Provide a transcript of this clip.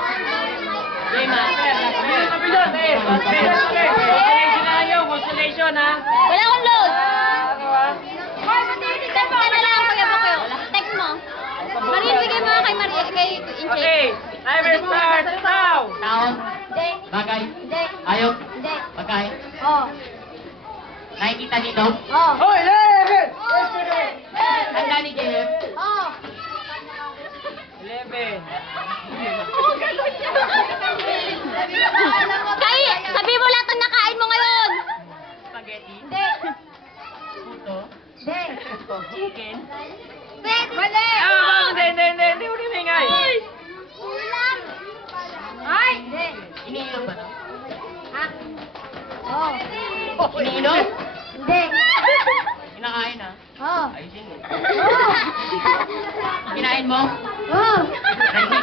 Okay, master. Sabi doon, eh. Consolation na yun. Consolation, ha? Wala akong load. Ano, ha? Text ka na lang, Kuya Bokyo. Text mo. Maria, bigay mo kay Maria, kay Inche. Okay. Timer start now. Tao, Hindi. bagay, Hindi. ayok, Hindi. pagkain. Oh. Nakikita dito, Oh. Hoy, Level! handa ni JF. Oh. 11. Kay, sabi mo lahat ng nakain mo ngayon. Spaghetti, Hindi. puto, Hindi. chicken, Mali. Hindi mo nimingay. Ulam. Ay. Hindi. iniinom ba? Ha? Oh. Iniinom? Hindi. Kinakain ha? Oh. Ayusin mo. Oh. Kinain mo? Oh. Nakikita